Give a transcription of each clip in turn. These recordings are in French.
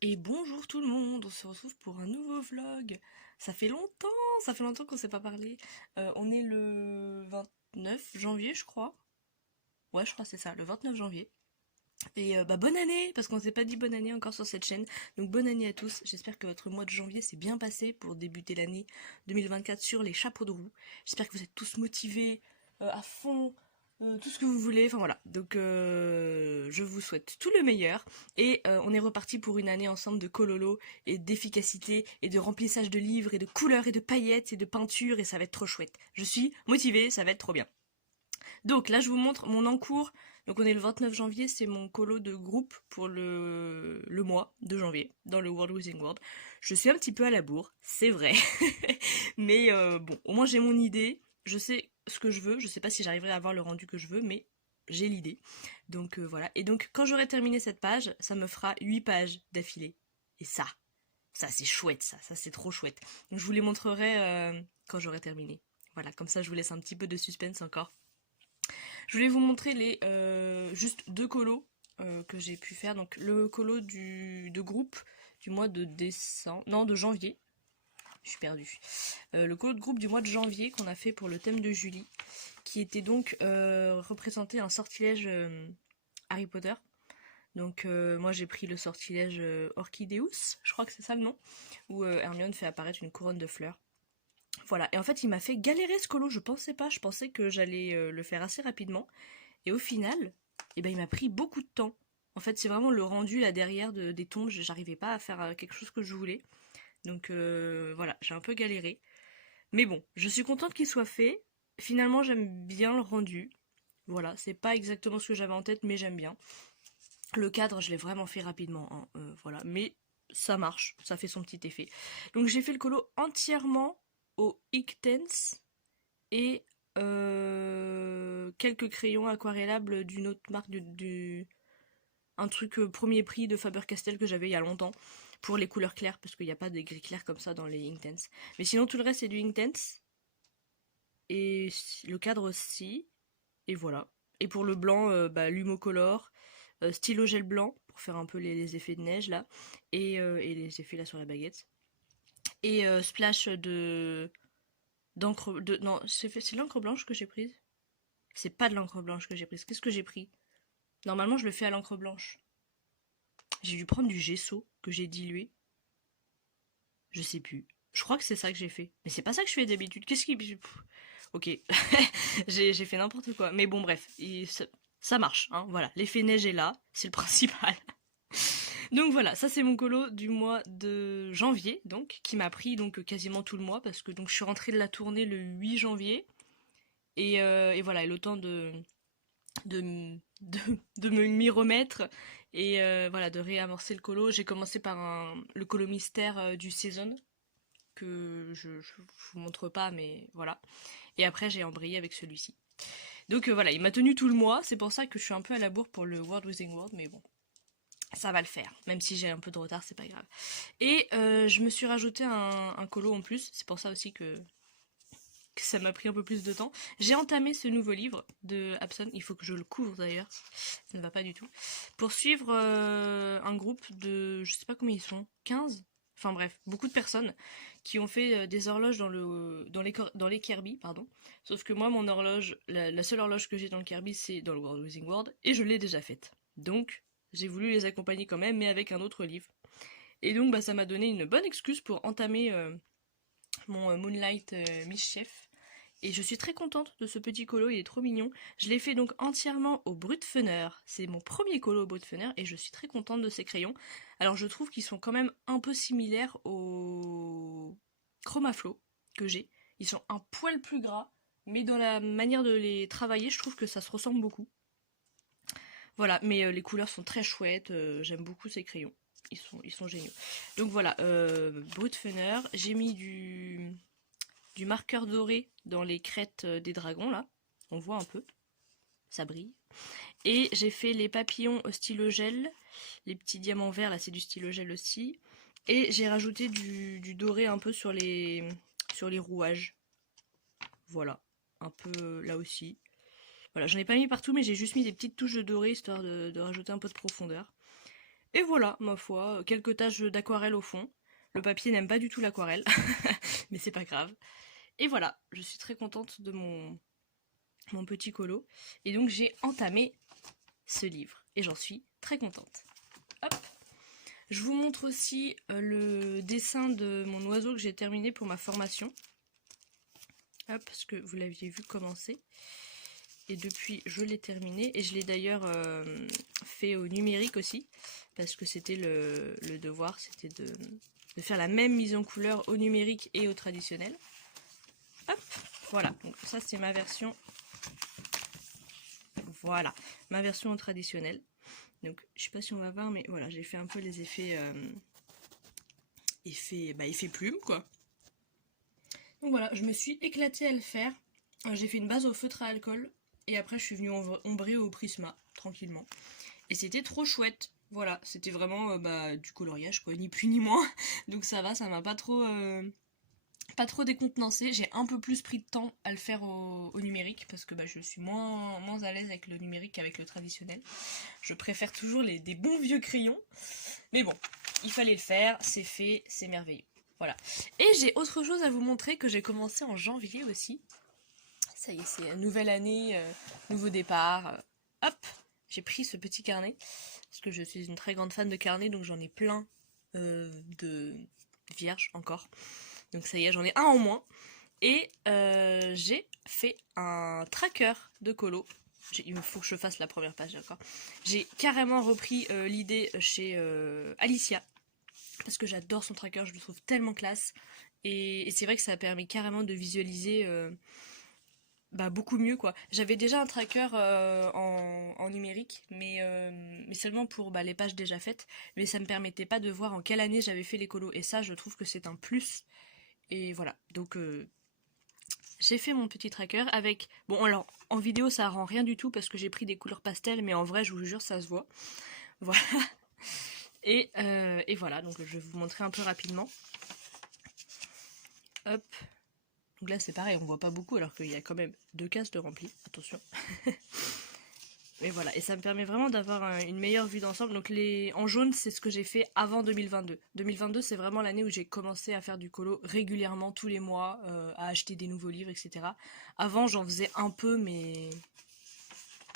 Et bonjour tout le monde, on se retrouve pour un nouveau vlog. Ça fait longtemps qu'on s'est pas parlé. On est le 29 janvier, je crois. Ouais, je crois que c'est ça, le 29 janvier. Et bonne année, parce qu'on s'est pas dit bonne année encore sur cette chaîne. Donc bonne année à tous. J'espère que votre mois de janvier s'est bien passé pour débuter l'année 2024 sur les chapeaux de roue. J'espère que vous êtes tous motivés à fond, tout ce que vous voulez. Enfin voilà. Donc je vous souhaite tout le meilleur. Et on est reparti pour une année ensemble de cololo et d'efficacité et de remplissage de livres et de couleurs et de paillettes et de peinture et ça va être trop chouette. Je suis motivée, ça va être trop bien. Donc là, je vous montre mon encours. Donc on est le 29 janvier, c'est mon colo de groupe pour le mois de janvier dans le World Within World. Je suis un petit peu à la bourre, c'est vrai. Mais bon, au moins j'ai mon idée. Je sais ce que je veux. Je sais pas si j'arriverai à avoir le rendu que je veux, mais j'ai l'idée. Donc voilà. Et donc quand j'aurai terminé cette page, ça me fera 8 pages d'affilée. Et ça c'est chouette, ça c'est trop chouette. Donc je vous les montrerai quand j'aurai terminé. Voilà, comme ça je vous laisse un petit peu de suspense encore. Je voulais vous montrer les juste deux colos que j'ai pu faire. Donc le colo de groupe du mois de décembre, non de janvier. Je suis perdue. Le colo de groupe du mois de janvier qu'on a fait pour le thème de Julie, qui était donc représenté un sortilège Harry Potter. Donc moi j'ai pris le sortilège Orchideus, je crois que c'est ça le nom, où Hermione fait apparaître une couronne de fleurs. Voilà, et en fait il m'a fait galérer ce colo, je pensais pas, je pensais que j'allais le faire assez rapidement. Et au final, eh ben, il m'a pris beaucoup de temps. En fait, c'est vraiment le rendu là derrière des tons. J'arrivais pas à faire quelque chose que je voulais. Donc voilà, j'ai un peu galéré. Mais bon, je suis contente qu'il soit fait. Finalement, j'aime bien le rendu. Voilà, c'est pas exactement ce que j'avais en tête, mais j'aime bien. Le cadre, je l'ai vraiment fait rapidement, hein, voilà. Mais ça marche, ça fait son petit effet. Donc j'ai fait le colo entièrement au Inktense et quelques crayons aquarellables d'une autre marque, un truc premier prix de Faber-Castell que j'avais il y a longtemps pour les couleurs claires parce qu'il n'y a pas de gris clair comme ça dans les Inktense. Mais sinon tout le reste c'est du Inktense et le cadre aussi et voilà. Et pour le blanc, l'humocolor, stylo gel blanc pour faire un peu les effets de neige là et les effets là sur la baguette et splash de d'encre de non c'est l'encre blanche que j'ai prise. C'est pas de l'encre blanche que j'ai prise. Qu'est-ce que j'ai pris? Normalement, je le fais à l'encre blanche. J'ai dû prendre du gesso que j'ai dilué. Je sais plus. Je crois que c'est ça que j'ai fait. Mais c'est pas ça que je fais d'habitude. Qu'est-ce qui... Ok. J'ai fait n'importe quoi. Mais bon, bref. Ça marche. Hein. Voilà. L'effet neige est là. C'est le principal. Donc voilà. Ça, c'est mon colo du mois de janvier. Donc, qui m'a pris donc quasiment tout le mois. Parce que donc, je suis rentrée de la tournée le 8 janvier. Et voilà. Et le temps de, de, de m'y remettre et voilà de réamorcer le colo. J'ai commencé par le colo mystère du Season que je vous montre pas mais voilà. Et après j'ai embrayé avec celui-ci. Donc voilà, il m'a tenu tout le mois, c'est pour ça que je suis un peu à la bourre pour le World Within World, mais bon, ça va le faire. Même si j'ai un peu de retard, c'est pas grave. Et je me suis rajouté un colo en plus, c'est pour ça aussi que ça m'a pris un peu plus de temps. J'ai entamé ce nouveau livre de Abson, il faut que je le couvre d'ailleurs, ça ne va pas du tout, pour suivre un groupe de, je sais pas combien ils sont, 15. Enfin bref, beaucoup de personnes qui ont fait des horloges dans les Kirby, pardon. Sauf que moi, mon horloge, la seule horloge que j'ai dans le Kirby, c'est dans le World Within World, et je l'ai déjà faite. Donc, j'ai voulu les accompagner quand même, mais avec un autre livre. Et donc, bah, ça m'a donné une bonne excuse pour entamer mon Moonlight Mischief. Et je suis très contente de ce petit colo, il est trop mignon. Je l'ai fait donc entièrement au Brutfunner. C'est mon premier colo au Brutfunner et je suis très contente de ces crayons. Alors je trouve qu'ils sont quand même un peu similaires au Chromaflow que j'ai. Ils sont un poil plus gras, mais dans la manière de les travailler, je trouve que ça se ressemble beaucoup. Voilà, mais les couleurs sont très chouettes, j'aime beaucoup ces crayons. Ils sont géniaux. Donc voilà, Brutfunner, j'ai mis du marqueur doré dans les crêtes des dragons là. On voit un peu, ça brille. Et j'ai fait les papillons au stylo gel, les petits diamants verts là c'est du stylo gel aussi. Et j'ai rajouté du doré un peu sur les rouages. Voilà, un peu là aussi. Voilà, j'en ai pas mis partout mais j'ai juste mis des petites touches de doré histoire de rajouter un peu de profondeur. Et voilà, ma foi, quelques taches d'aquarelle au fond. Le papier n'aime pas du tout l'aquarelle, mais c'est pas grave. Et voilà, je suis très contente de mon petit colo. Et donc j'ai entamé ce livre. Et j'en suis très contente. Hop. Je vous montre aussi le dessin de mon oiseau que j'ai terminé pour ma formation. Hop, parce que vous l'aviez vu commencer. Et depuis, je l'ai terminé. Et je l'ai d'ailleurs fait au numérique aussi. Parce que c'était le devoir, c'était de faire la même mise en couleur au numérique et au traditionnel. Hop, voilà. Donc ça, c'est ma version. Voilà, ma version traditionnelle. Donc, je sais pas si on va voir, mais voilà, j'ai fait un peu les effets... effet plume, quoi. Donc voilà, je me suis éclatée à le faire. J'ai fait une base au feutre à alcool. Et après, je suis venue ombrer au Prisma, tranquillement. Et c'était trop chouette. Voilà, c'était vraiment du coloriage, quoi, ni plus ni moins. Donc ça va, ça m'a pas trop décontenancé. J'ai un peu plus pris de temps à le faire au numérique parce que je suis moins à l'aise avec le numérique qu'avec le traditionnel. Je préfère toujours des bons vieux crayons. Mais bon, il fallait le faire, c'est fait, c'est merveilleux. Voilà. Et j'ai autre chose à vous montrer que j'ai commencé en janvier aussi. Ça y est, c'est une nouvelle année, nouveau départ. Hop, j'ai pris ce petit carnet. Parce que je suis une très grande fan de carnet, donc j'en ai plein de vierges encore. Donc ça y est, j'en ai un en moins. Et j'ai fait un tracker de colo. Il me faut que je fasse la première page d'accord. J'ai carrément repris l'idée chez Alicia. Parce que j'adore son tracker, je le trouve tellement classe. Et c'est vrai que ça permet carrément de visualiser beaucoup mieux quoi. J'avais déjà un tracker en numérique, mais seulement pour les pages déjà faites. Mais ça me permettait pas de voir en quelle année j'avais fait les colos. Et ça, je trouve que c'est un plus. Et voilà, donc j'ai fait mon petit tracker avec... Bon alors, en vidéo ça rend rien du tout parce que j'ai pris des couleurs pastel, mais en vrai je vous jure ça se voit. Voilà. Et voilà, donc je vais vous montrer un peu rapidement. Hop. Donc là c'est pareil, on voit pas beaucoup alors qu'il y a quand même 2 cases de rempli, attention. Et voilà, et ça me permet vraiment d'avoir une meilleure vue d'ensemble. Donc en jaune, c'est ce que j'ai fait avant 2022. 2022, c'est vraiment l'année où j'ai commencé à faire du colo régulièrement, tous les mois, à acheter des nouveaux livres, etc. Avant, j'en faisais un peu, mais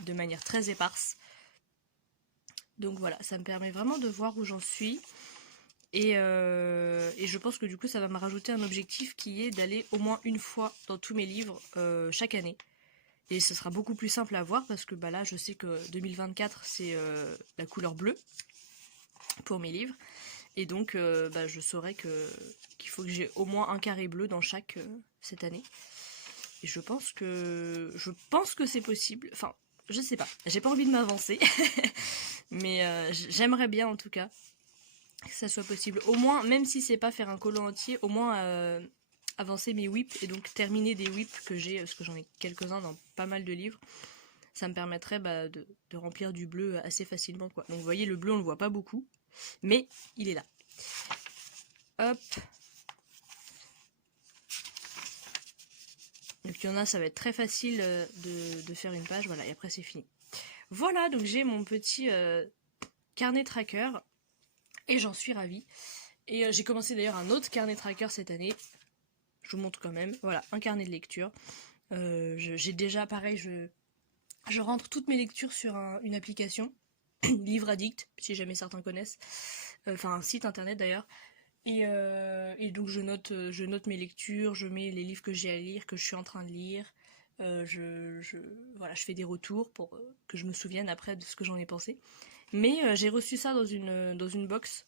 de manière très éparse. Donc voilà, ça me permet vraiment de voir où j'en suis. Et je pense que du coup, ça va me rajouter un objectif qui est d'aller au moins une fois dans tous mes livres chaque année. Et ce sera beaucoup plus simple à voir parce que là, je sais que 2024, c'est la couleur bleue pour mes livres. Et donc, je saurai qu'il faut que j'ai au moins un carré bleu dans chaque cette année. Et je pense que c'est possible. Enfin, je sais pas. J'ai pas envie de m'avancer. Mais j'aimerais bien en tout cas que ça soit possible. Au moins, même si c'est pas faire un colo entier, au moins avancer mes whips et donc terminer des whips que j'ai, parce que j'en ai quelques-uns dans pas mal de livres. Ça me permettrait de remplir du bleu assez facilement, quoi. Donc vous voyez, le bleu on le voit pas beaucoup, mais il est là. Hop. Donc il y en a, ça va être très facile de faire une page, voilà, et après c'est fini. Voilà, donc j'ai mon petit carnet tracker, et j'en suis ravie. Et j'ai commencé d'ailleurs un autre carnet tracker cette année. Je vous montre quand même, voilà, un carnet de lecture. J'ai déjà, pareil, je rentre toutes mes lectures sur une application, Livre Addict, si jamais certains connaissent. Enfin, un site internet d'ailleurs. Et donc je note mes lectures, je mets les livres que j'ai à lire, que je suis en train de lire. Voilà, je fais des retours pour que je me souvienne après de ce que j'en ai pensé. Mais j'ai reçu ça dans une box.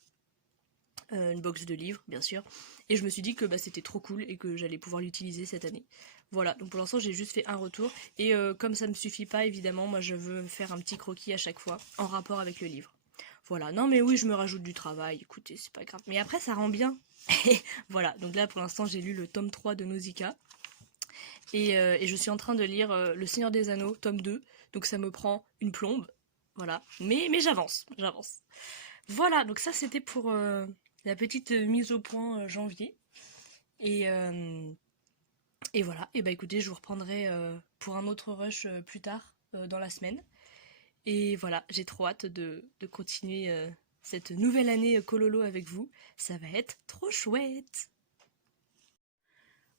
Une box de livres, bien sûr. Et je me suis dit que c'était trop cool et que j'allais pouvoir l'utiliser cette année. Voilà, donc pour l'instant j'ai juste fait un retour. Et comme ça me suffit pas, évidemment, moi je veux faire un petit croquis à chaque fois en rapport avec le livre. Voilà, non mais oui, je me rajoute du travail, écoutez, c'est pas grave. Mais après, ça rend bien. Voilà, donc là pour l'instant j'ai lu le tome 3 de Nausicaa. Et je suis en train de lire Le Seigneur des Anneaux, tome 2. Donc ça me prend une plombe. Voilà, mais j'avance. Voilà, donc ça c'était pour la petite mise au point janvier. Et, et voilà, et écoutez, je vous reprendrai pour un autre rush plus tard dans la semaine. Et voilà, j'ai trop hâte de continuer cette nouvelle année Kololo avec vous. Ça va être trop chouette.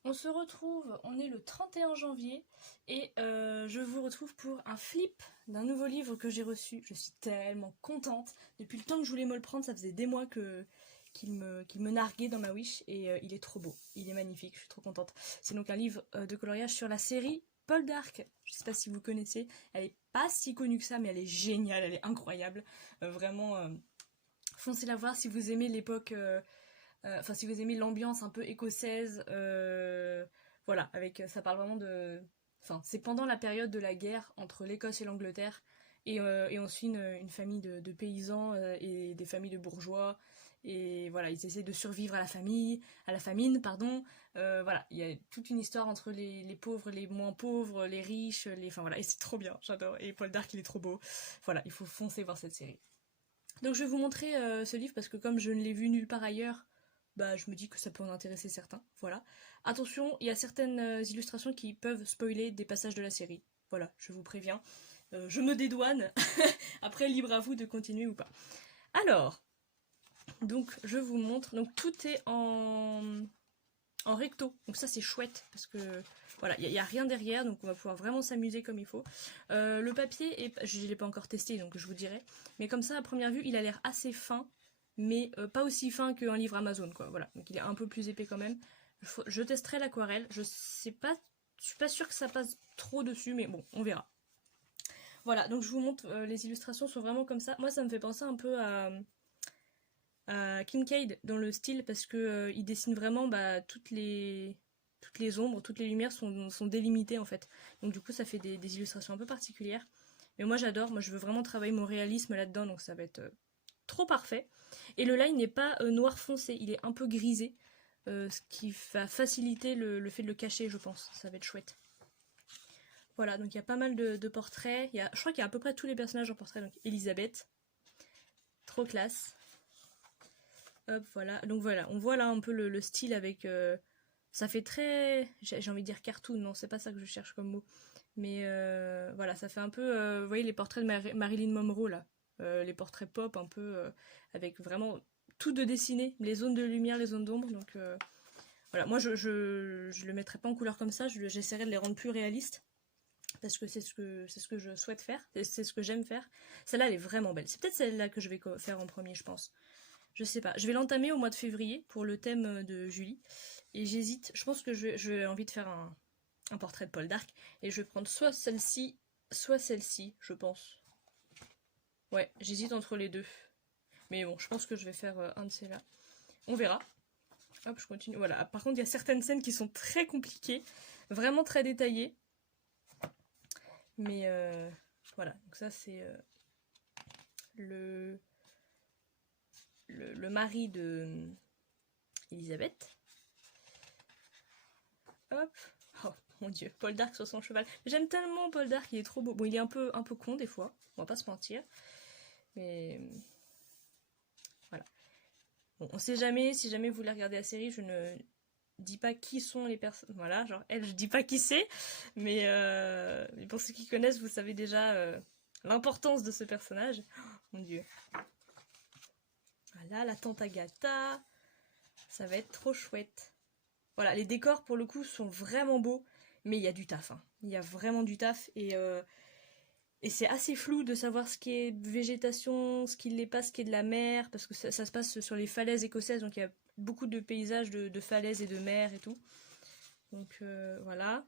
On se retrouve, on est le 31 janvier et je vous retrouve pour un flip d'un nouveau livre que j'ai reçu. Je suis tellement contente. Depuis le temps que je voulais me le prendre, ça faisait des mois qu'il me narguait dans ma wish et il est trop beau, il est magnifique, je suis trop contente. C'est donc un livre de coloriage sur la série Paul Dark. Je sais pas si vous connaissez, elle est pas si connue que ça mais elle est géniale, elle est incroyable. Vraiment, foncez la voir si vous aimez l'époque... Enfin, si vous aimez l'ambiance un peu écossaise, voilà, ça parle vraiment de... Enfin, c'est pendant la période de la guerre entre l'Écosse et l'Angleterre, et on suit une famille de paysans et des familles de bourgeois, et voilà, ils essaient de survivre à la famine, pardon. Voilà, il y a toute une histoire entre les pauvres, les moins pauvres, les riches, enfin voilà, et c'est trop bien, j'adore, et Paul Dark il est trop beau. Voilà, il faut foncer voir cette série. Donc je vais vous montrer ce livre parce que comme je ne l'ai vu nulle part ailleurs, bah je me dis que ça peut en intéresser certains, voilà. Attention, il y a certaines illustrations qui peuvent spoiler des passages de la série. Voilà, je vous préviens. Je me dédouane. Après, libre à vous de continuer ou pas. Alors, donc je vous montre. Donc tout est en recto. Donc ça c'est chouette parce que voilà, il n'y a rien derrière, donc on va pouvoir vraiment s'amuser comme il faut. Le papier, je ne l'ai pas encore testé, donc je vous dirai. Mais comme ça, à première vue, il a l'air assez fin, mais pas aussi fin qu'un livre Amazon, quoi. Voilà, donc il est un peu plus épais quand même. Je testerai l'aquarelle. Je suis pas sûre que ça passe trop dessus, mais bon, on verra. Voilà, donc je vous montre, les illustrations sont vraiment comme ça. Moi, ça me fait penser un peu à Kincaid dans le style parce que il dessine vraiment toutes les ombres, toutes les lumières sont délimitées en fait. Donc du coup ça fait des illustrations un peu particulières. Mais moi j'adore, moi je veux vraiment travailler mon réalisme là-dedans, donc ça va être trop parfait. Et le line n'est pas noir foncé, il est un peu grisé, ce qui va faciliter le fait de le cacher je pense, ça va être chouette. Voilà, donc il y a pas mal de portraits, je crois qu'il y a à peu près tous les personnages en portrait, donc Elisabeth, trop classe. Hop, voilà. Donc voilà, on voit là un peu le style avec... ça fait très... J'ai envie de dire cartoon, non, c'est pas ça que je cherche comme mot. Mais voilà, ça fait un peu... vous voyez les portraits de Marilyn Monroe, là. Les portraits pop, un peu... avec vraiment tout de dessiné. Les zones de lumière, les zones d'ombre. Donc voilà, moi je le mettrai pas en couleur comme ça. J'essaierai de les rendre plus réalistes. Parce que c'est ce que je souhaite faire. C'est ce que j'aime faire. Celle-là, elle est vraiment belle. C'est peut-être celle-là que je vais faire en premier, je pense. Je sais pas. Je vais l'entamer au mois de février pour le thème de Julie. Et j'hésite. Je pense que j'ai envie de faire un portrait de Paul Dark. Et je vais prendre soit celle-ci, soit celle-ci, je pense. Ouais, j'hésite entre les deux. Mais bon, je pense que je vais faire un de ces-là. On verra. Hop, je continue. Voilà. Par contre, il y a certaines scènes qui sont très compliquées. Vraiment très détaillées. Mais voilà. Donc ça, c'est le mari de Elisabeth. Hop. Oh mon dieu, Paul Dark sur son cheval. J'aime tellement Paul Dark, il est trop beau. Bon, il est un peu con des fois, on va pas se mentir. Mais voilà. Bon, on sait jamais, si jamais vous voulez regarder la série, je ne dis pas qui sont les personnes. Voilà, genre elle, je dis pas qui c'est. Mais pour ceux qui connaissent, vous savez déjà l'importance de ce personnage. Oh, mon dieu. Voilà, la tante Agatha. Ça va être trop chouette. Voilà, les décors pour le coup sont vraiment beaux, mais il y a du taf. Hein. Il y a vraiment du taf et c'est assez flou de savoir ce qui est végétation, ce qui l'est pas, ce qui est de la mer, parce que ça se passe sur les falaises écossaises, donc il y a beaucoup de paysages de falaises et de mer et tout. Donc voilà.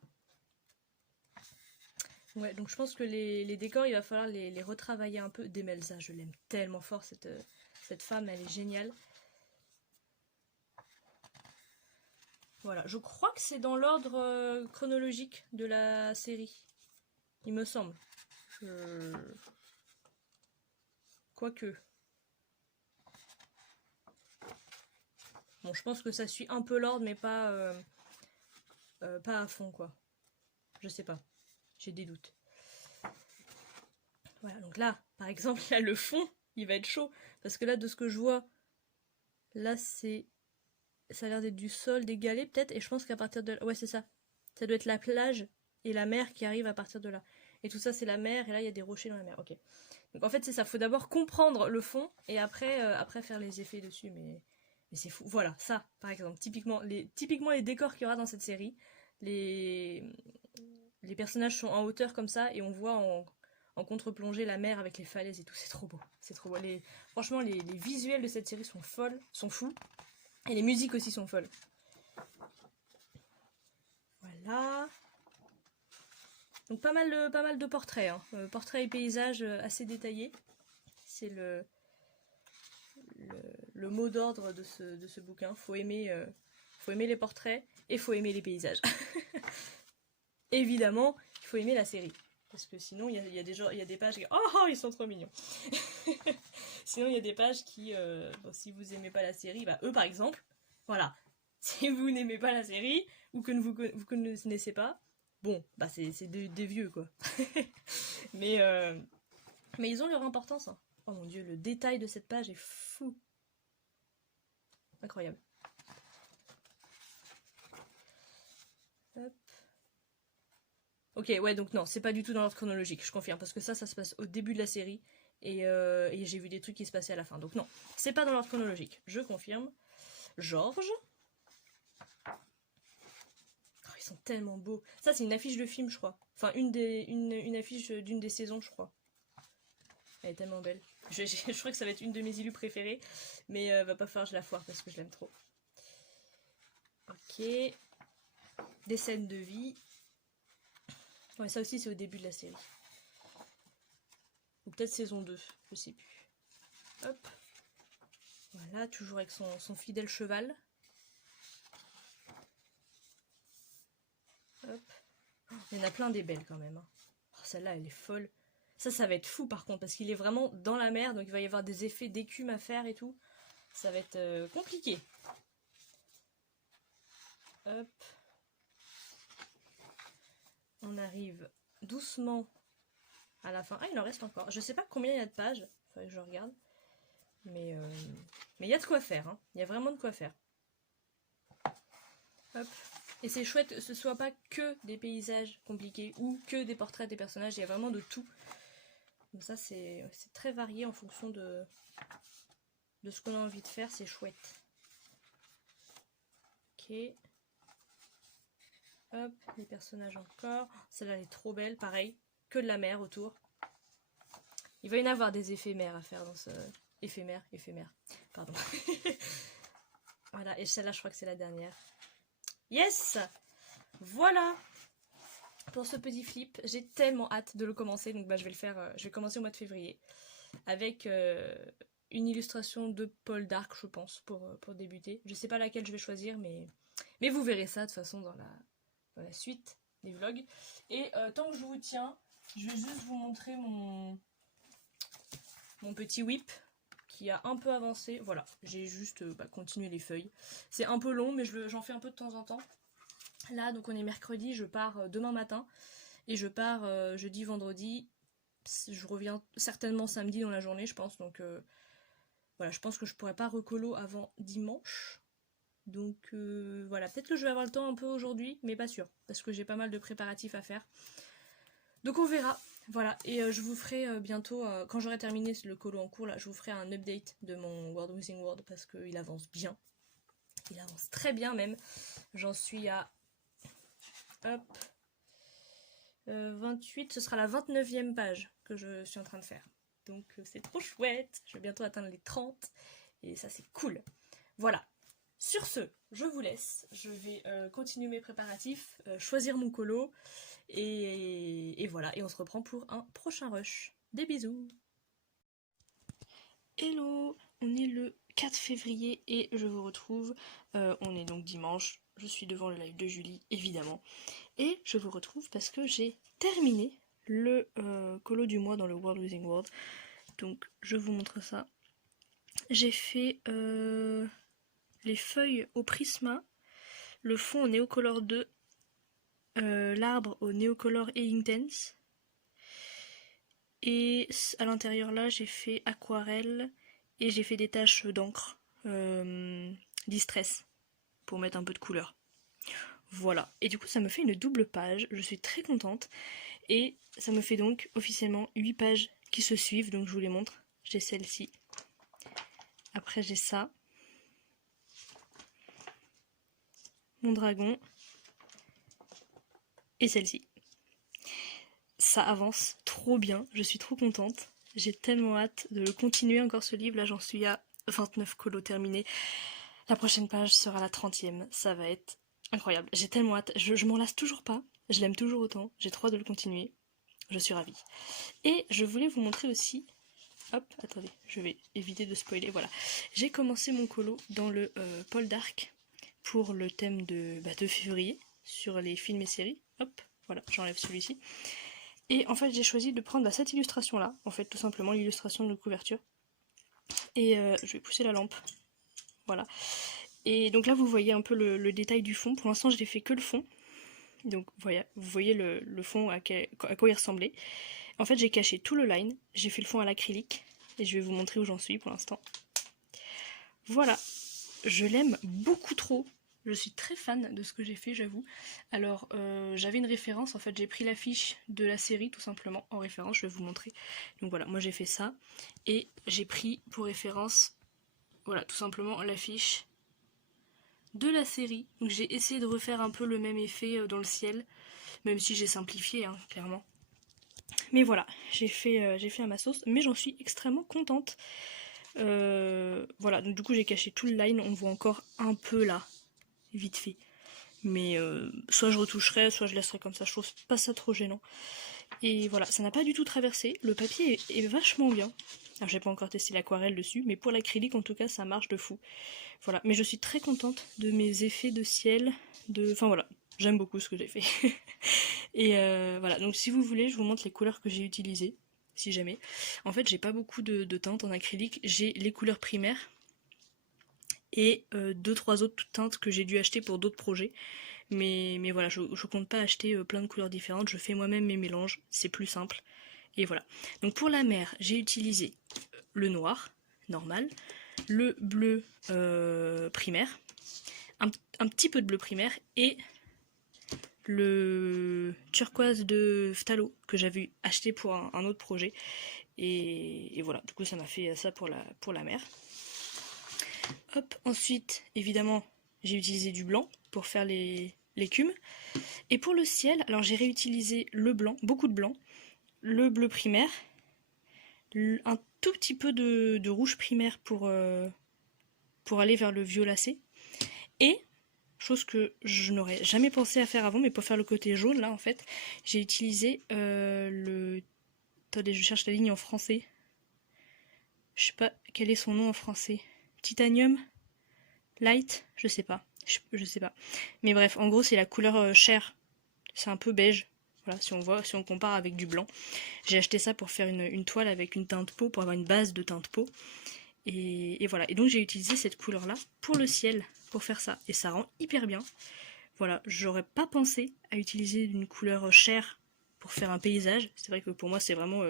Ouais, donc je pense que les décors, il va falloir les retravailler un peu. Demelza, je l'aime tellement fort, cette femme, elle est géniale. Voilà, je crois que c'est dans l'ordre chronologique de la série. Il me semble. Quoique. Bon, je pense que ça suit un peu l'ordre, mais pas à fond, quoi. Je sais pas. J'ai des doutes. Voilà, donc là, par exemple, là, le fond, il va être chaud. Parce que là, de ce que je vois, là, ça a l'air d'être du sol, des galets peut-être, et je pense qu'à partir de là... Ouais, c'est ça. Ça doit être la plage et la mer qui arrive à partir de là. Et tout ça, c'est la mer, et là, il y a des rochers dans la mer. Ok. Donc en fait c'est ça, faut d'abord comprendre le fond et après faire les effets dessus, mais c'est fou. Voilà, ça par exemple, typiquement les décors qu'il y aura dans cette série, les, les personnages sont en hauteur comme ça et on voit en contre-plongée la mer avec les falaises et tout, c'est trop beau. C'est trop beau. Franchement les visuels de cette série sont folles, sont fous, et les musiques aussi sont folles. Voilà. Donc pas mal de portraits, hein. Portraits et paysages assez détaillés. C'est le mot d'ordre de ce bouquin. Faut aimer les portraits et faut aimer les paysages. Évidemment, il faut aimer la série. Parce que sinon, il y a des pages qui... Oh, ils sont trop mignons. Sinon, il y a des pages qui... bon, si vous aimez pas la série, bah eux par exemple, voilà. Si vous n'aimez pas la série, ou que vous connaissez pas, bon, bah c'est des vieux, quoi. mais ils ont leur importance, hein. Oh mon dieu, le détail de cette page est fou. Incroyable. Hop. Ok, ouais, donc non, c'est pas du tout dans l'ordre chronologique, je confirme, parce que ça se passe au début de la série, et j'ai vu des trucs qui se passaient à la fin. Donc non, c'est pas dans l'ordre chronologique, je confirme. Georges. Oh, ils sont tellement beaux. Ça, c'est une affiche de film, je crois. Enfin, une affiche d'une des saisons, je crois. Elle est tellement belle. Je crois que ça va être une de mes illus préférées, mais va pas falloir que je la foire parce que je l'aime trop. Ok. Des scènes de vie. Ouais, ça aussi, c'est au début de la série. Ou peut-être saison 2, je sais plus. Hop. Voilà, toujours avec son fidèle cheval. Hop. Oh, il y en a plein des belles quand même, hein. Oh, celle-là, elle est folle. Ça va être fou par contre, parce qu'il est vraiment dans la mer, donc il va y avoir des effets d'écume à faire et tout. Ça va être compliqué. Hop. On arrive doucement à la fin. Ah, il en reste encore. Je sais pas combien il y a de pages, faudrait que je regarde. Mais il y a de quoi faire, hein. Il y a vraiment de quoi faire. Hop. Et c'est chouette que ce soit pas que des paysages compliqués ou que des portraits des personnages, il y a vraiment de tout. Donc ça c'est très varié en fonction de ce qu'on a envie de faire, c'est chouette. Ok. Hop, les personnages encore. Celle-là elle est trop belle, pareil, que de la mer autour. Il va y en avoir des éphémères à faire dans ce... Éphémère, pardon. Voilà, et celle-là je crois que c'est la dernière. Yes! Voilà pour ce petit flip. J'ai tellement hâte de le commencer, donc bah, je vais le faire. Je vais commencer au mois de février avec une illustration de Paul Dark, je pense, pour débuter. Je sais pas laquelle je vais choisir, mais vous verrez ça de toute façon dans la suite des vlogs. Et tant que je vous tiens, je vais juste vous montrer mon petit whip qui a un peu avancé. Voilà, j'ai juste continué les feuilles. C'est un peu long, mais j'en fais un peu de temps en temps. Là, donc on est mercredi, je pars demain matin. Et je pars jeudi, vendredi. Je reviens certainement samedi dans la journée, je pense. Donc voilà, je pense que je pourrais pas recolo avant dimanche. Donc voilà, peut-être que je vais avoir le temps un peu aujourd'hui, mais pas sûr. Parce que j'ai pas mal de préparatifs à faire. Donc on verra. Voilà, et je vous ferai bientôt, quand j'aurai terminé le colo en cours, là, je vous ferai un update de mon World Within World parce qu'il avance bien. Il avance très bien même. J'en suis à... Hop. 28, ce sera la 29e page que je suis en train de faire. Donc c'est trop chouette. Je vais bientôt atteindre les 30. Et ça c'est cool. Voilà. Sur ce, je vous laisse. Je vais continuer mes préparatifs, choisir mon colo. Et voilà, et on se reprend pour un prochain rush. Des bisous. Hello, on est le 4 février et je vous retrouve. On est donc dimanche, je suis devant le live de Julie, évidemment. Et je vous retrouve parce que j'ai terminé le colo du mois dans le World Within World. Donc je vous montre ça. J'ai fait les feuilles au Prisma, le fond au Neocolor 2, l'arbre au Neocolor et Intense. Et à l'intérieur là, j'ai fait aquarelle et j'ai fait des taches d'encre distress pour mettre un peu de couleur. Voilà. Et du coup, ça me fait une double page. Je suis très contente. Et ça me fait donc officiellement 8 pages qui se suivent, donc je vous les montre. J'ai celle-ci. Après j'ai ça. Mon dragon. Et celle-ci. Ça avance trop bien, je suis trop contente. J'ai tellement hâte de le continuer encore ce livre. Là j'en suis à 29 colos terminés. La prochaine page sera la 30e. Ça va être incroyable. J'ai tellement hâte. Je m'en lasse toujours pas. Je l'aime toujours autant. J'ai trop hâte de le continuer. Je suis ravie. Et je voulais vous montrer aussi... Hop, attendez, je vais éviter de spoiler. Voilà. J'ai commencé mon colo dans le Paul Dark pour le thème de février sur les films et séries. Hop, voilà, j'enlève celui-ci. Et en fait, j'ai choisi de prendre cette illustration-là. En fait, tout simplement, l'illustration de couverture. Et je vais pousser la lampe. Voilà. Et donc là, vous voyez un peu le détail du fond. Pour l'instant, je n'ai fait que le fond. Donc voilà, vous voyez le fond à quoi il ressemblait. En fait, j'ai caché tout le line. J'ai fait le fond à l'acrylique. Et je vais vous montrer où j'en suis pour l'instant. Voilà. Je l'aime beaucoup trop. Je suis très fan de ce que j'ai fait, j'avoue. Alors, j'avais une référence. En fait, j'ai pris l'affiche de la série, tout simplement, en référence. Je vais vous montrer. Donc voilà, moi j'ai fait ça. Et j'ai pris pour référence, voilà, tout simplement l'affiche de la série. Donc j'ai essayé de refaire un peu le même effet dans le ciel, même si j'ai simplifié, hein, clairement. Mais voilà, j'ai fait à ma sauce, mais j'en suis extrêmement contente. Voilà, donc du coup j'ai caché tout le line, on voit encore un peu là, vite fait. Mais soit je retoucherai, soit je laisserai comme ça, je trouve pas ça trop gênant. Et voilà, ça n'a pas du tout traversé, le papier est vachement bien. Alors j'ai pas encore testé l'aquarelle dessus, mais pour l'acrylique en tout cas ça marche de fou. Voilà, mais je suis très contente de mes effets de ciel, enfin voilà, j'aime beaucoup ce que j'ai fait. Et voilà, donc si vous voulez, je vous montre les couleurs que j'ai utilisées, si jamais. En fait, j'ai pas beaucoup de teintes en acrylique, j'ai les couleurs primaires et 2-3 autres teintes que j'ai dû acheter pour d'autres projets. Mais voilà, je compte pas acheter plein de couleurs différentes, je fais moi-même mes mélanges, c'est plus simple. Et voilà. Donc pour la mer, j'ai utilisé le noir, normal, le bleu primaire, un petit peu de bleu primaire et le turquoise de Phtalo que j'avais acheté pour un autre projet. Et voilà, du coup ça m'a fait ça pour la mer. Hop, ensuite, évidemment, j'ai utilisé du blanc pour faire l'écume. Et pour le ciel, alors j'ai réutilisé le blanc, beaucoup de blanc, le bleu primaire, un tout petit peu de rouge primaire pour aller vers le violacé. Et, chose que je n'aurais jamais pensé à faire avant, mais pour faire le côté jaune, là, en fait, j'ai utilisé le... Attendez, je cherche la ligne en français. Je sais pas quel est son nom en français. Titanium Light, je sais pas. Je sais pas. Mais bref, en gros, c'est la couleur chair. C'est un peu beige. Voilà, si on compare avec du blanc. J'ai acheté ça pour faire une toile avec une teinte peau, pour avoir une base de teinte peau. Et voilà. Et donc j'ai utilisé cette couleur-là pour le ciel, pour faire ça. Et ça rend hyper bien. Voilà, j'aurais pas pensé à utiliser une couleur chair pour faire un paysage. C'est vrai que pour moi, c'est vraiment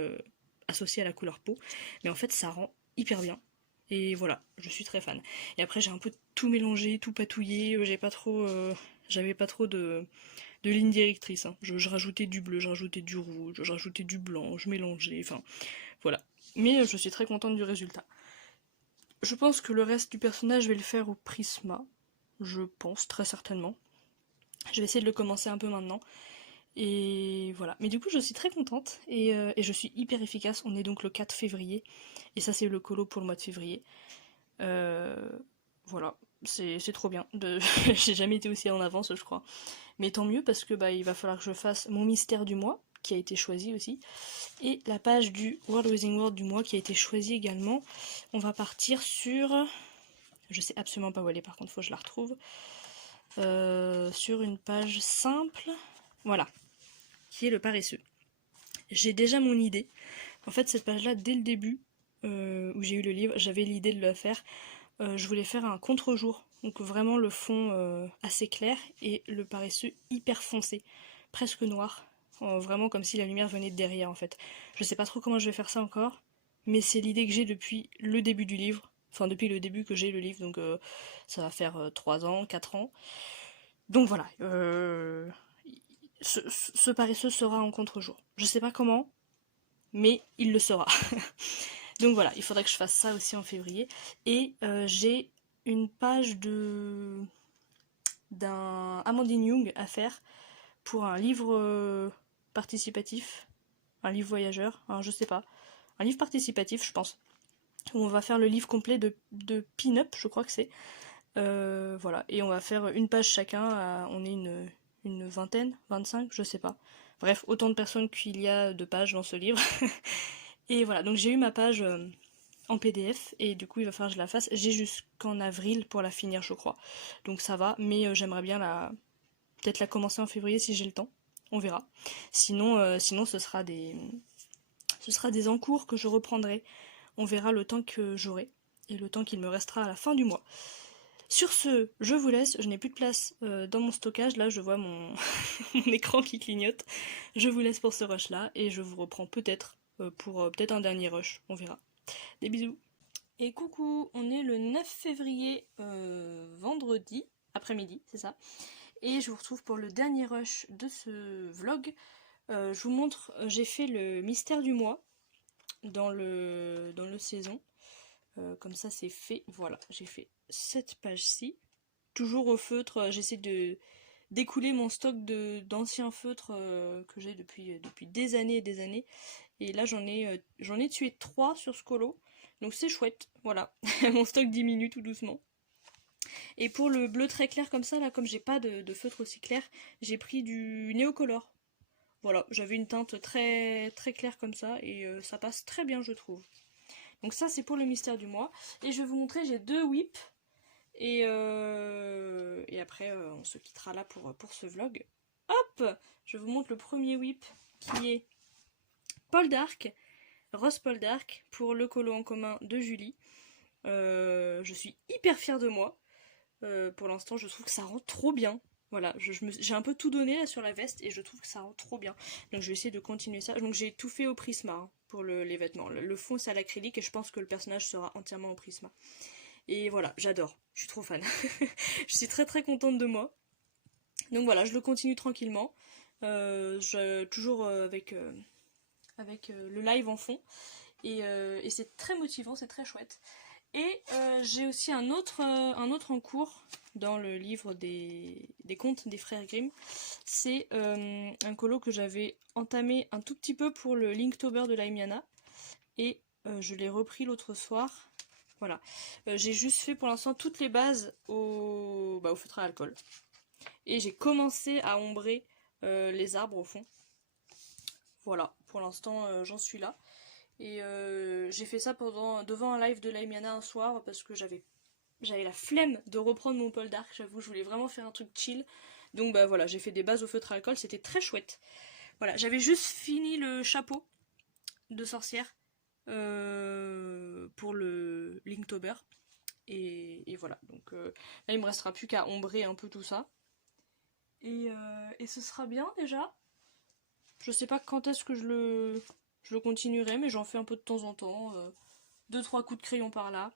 associé à la couleur peau. Mais en fait, ça rend hyper bien. Et voilà, je suis très fan. Et après, j'ai un peu tout mélangé, tout patouillé. J'avais pas trop de ligne directrice. Hein. Je rajoutais du bleu, je rajoutais du rouge, je rajoutais du blanc, je mélangeais. Enfin, voilà. Mais je suis très contente du résultat. Je pense que le reste du personnage, je vais le faire au Prisma. Je pense, très certainement. Je vais essayer de le commencer un peu maintenant. Et voilà. Mais du coup, je suis très contente et je suis hyper efficace. On est donc le 4 février. Et ça, c'est le colo pour le mois de février. Voilà. C'est trop bien. J'ai jamais été aussi en avance, je crois. Mais tant mieux parce que il va falloir que je fasse mon mystère du mois, qui a été choisi aussi. Et la page du World Within World du mois, qui a été choisie également. On va partir sur... Je sais absolument pas où elle est, par contre, faut que je la retrouve. Sur une page simple. Voilà. Qui est le paresseux. J'ai déjà mon idée. En fait, cette page-là, dès le début, où j'ai eu le livre, j'avais l'idée de la faire. Je voulais faire un contre-jour. Donc vraiment le fond assez clair et le paresseux hyper foncé. Presque noir. Vraiment comme si la lumière venait de derrière en fait. Je sais pas trop comment je vais faire ça encore. Mais c'est l'idée que j'ai depuis le début du livre. Enfin depuis le début que j'ai le livre. Donc ça va faire 3 ans, 4 ans. Donc voilà. Ce paresseux sera en contre-jour. Je sais pas comment. mais il le sera. Donc voilà, il faudrait que je fasse ça aussi en février. Et j'ai une page d'un Amandine Young à faire pour un livre participatif, un livre voyageur, hein, je sais pas, un livre participatif je pense, où on va faire le livre complet de Pin-Up, je crois que c'est. Voilà, et on va faire une page chacun, on est une vingtaine, 25, je sais pas. Bref, autant de personnes qu'il y a de pages dans ce livre. Et voilà, donc j'ai eu ma page en PDF, et du coup il va falloir que je la fasse. J'ai jusqu'en avril pour la finir, je crois. Donc ça va, mais j'aimerais bien peut-être la commencer en février si j'ai le temps. On verra. Sinon ce sera des encours que je reprendrai. On verra le temps que j'aurai et le temps qu'il me restera à la fin du mois. Sur ce, je vous laisse, je n'ai plus de place dans mon stockage, là je vois mon, mon écran qui clignote. Je vous laisse pour ce rush là et je vous reprends peut-être pour peut-être un dernier rush, on verra. Des bisous. Et coucou, on est le 9 février, vendredi, après-midi, c'est ça. Et je vous retrouve pour le dernier rush de ce vlog. Je vous montre, j'ai fait le mystère du mois dans le saison. Comme ça c'est fait, voilà, j'ai fait cette page-ci. Toujours au feutre, j'essaie de d'écouler mon stock d'anciens feutres que j'ai depuis des années et des années. Et là j'en ai tué 3 sur ce colo. Donc c'est chouette, voilà. Mon stock diminue tout doucement. Et pour le bleu très clair comme ça, là, comme j'ai pas de feutre aussi clair, j'ai pris du Néocolor. Voilà, j'avais une teinte très très claire comme ça et ça passe très bien je trouve. Donc ça c'est pour le mystère du mois. Et je vais vous montrer, j'ai 2 whips. Et après on se quittera là pour ce vlog. Hop, je vous montre le premier whip qui est Paul Dark, Rose Paul Dark pour le colo en commun de Julie. Je suis hyper fière de moi. Pour l'instant je trouve que ça rend trop bien. Voilà, j'ai un peu tout donné là sur la veste et je trouve que ça rend trop bien. Donc je vais essayer de continuer ça. Donc j'ai tout fait au Prisma hein, pour les vêtements. Le fond c'est à l'acrylique et je pense que le personnage sera entièrement au Prisma. Et voilà, j'adore, je suis trop fan. Je suis très très contente de moi. Donc voilà, je le continue tranquillement. Toujours avec le live en fond. Et c'est très motivant, c'est très chouette. Et j'ai aussi un autre en cours dans le livre des contes des frères Grimm. C'est un colo que j'avais entamé un tout petit peu pour le Linktober de Laimiana. Et je l'ai repris l'autre soir. Voilà. J'ai juste fait pour l'instant toutes les bases au feutre à alcool. Et j'ai commencé à ombrer les arbres au fond. Voilà, pour l'instant j'en suis là. Et j'ai fait ça devant un live de Laimiana un soir parce que j'avais la flemme de reprendre mon Paul Dark, j'avoue, je voulais vraiment faire un truc chill. Donc bah voilà, j'ai fait des bases au feutre à alcool, c'était très chouette. Voilà, j'avais juste fini le chapeau de sorcière pour le Linktober. Et voilà, donc là il me restera plus qu'à ombrer un peu tout ça. Et ce sera bien déjà. Je sais pas quand est-ce que je le continuerai, mais j'en fais un peu de temps en temps. 2-3 coups de crayon par là.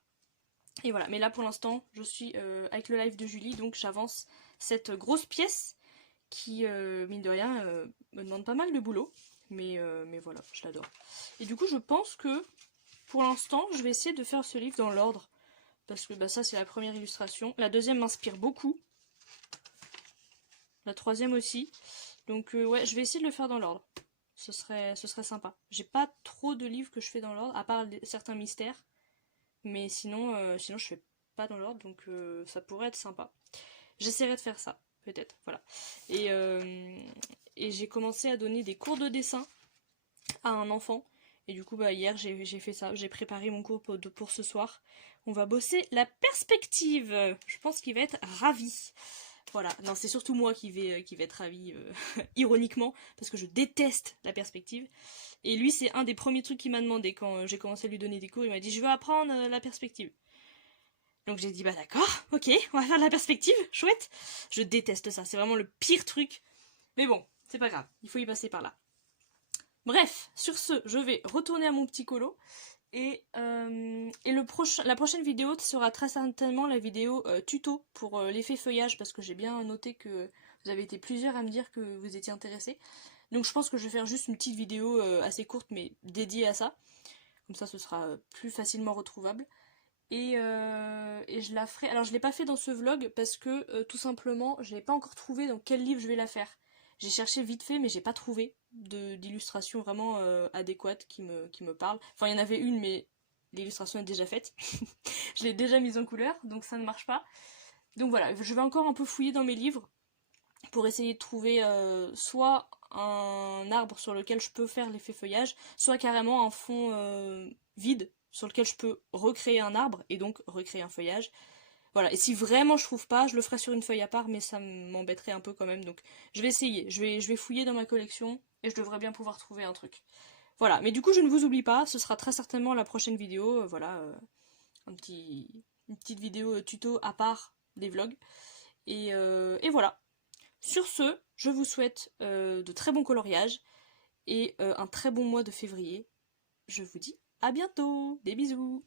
Et voilà, mais là pour l'instant, je suis avec le live de Julie, donc j'avance cette grosse pièce qui, mine de rien, me demande pas mal de boulot. Mais voilà, je l'adore. Et du coup, je pense que pour l'instant, je vais essayer de faire ce livre dans l'ordre. Parce que bah, ça, c'est la première illustration. La deuxième m'inspire beaucoup. La troisième aussi. Donc ouais, je vais essayer de le faire dans l'ordre. Ce serait sympa. J'ai pas trop de livres que je fais dans l'ordre, à part certains mystères. Mais sinon je fais pas dans l'ordre, donc ça pourrait être sympa. J'essaierai de faire ça, peut-être, voilà. Et j'ai commencé à donner des cours de dessin à un enfant. Et du coup, bah, hier, j'ai fait ça. J'ai préparé mon cours pour ce soir. On va bosser la perspective. Je pense qu'il va être ravi. Voilà, non, c'est surtout moi qui vais être ravie, ironiquement, parce que je déteste la perspective. Et lui, c'est un des premiers trucs qu'il m'a demandé quand j'ai commencé à lui donner des cours. Il m'a dit, je veux apprendre la perspective. Donc j'ai dit, bah d'accord, ok, on va faire de la perspective, chouette. Je déteste ça, c'est vraiment le pire truc. Mais bon, c'est pas grave, il faut y passer par là. Bref, sur ce, je vais retourner à mon petit colo. Et la prochaine vidéo sera très certainement la vidéo tuto pour l'effet feuillage, parce que j'ai bien noté que vous avez été plusieurs à me dire que vous étiez intéressés. Donc je pense que je vais faire juste une petite vidéo assez courte mais dédiée à ça. Comme ça ce sera plus facilement retrouvable. Et je la ferai. Alors je l'ai pas fait dans ce vlog parce que tout simplement je n'ai pas encore trouvé dans quel livre je vais la faire. J'ai cherché vite fait mais j'ai pas trouvé d'illustration vraiment adéquate qui me parle. Enfin il y en avait une mais l'illustration est déjà faite. Je l'ai déjà mise en couleur donc ça ne marche pas. Donc voilà, je vais encore un peu fouiller dans mes livres pour essayer de trouver soit un arbre sur lequel je peux faire l'effet feuillage, soit carrément un fond vide sur lequel je peux recréer un arbre et donc recréer un feuillage. Voilà, et si vraiment je trouve pas, je le ferai sur une feuille à part, mais ça m'embêterait un peu quand même, donc je vais essayer, je vais fouiller dans ma collection et je devrais bien pouvoir trouver un truc. Voilà, mais du coup je ne vous oublie pas, ce sera très certainement la prochaine vidéo, voilà, une petite vidéo tuto à part des vlogs. Et voilà. Sur ce, je vous souhaite de très bons coloriages et un très bon mois de février. Je vous dis à bientôt, des bisous.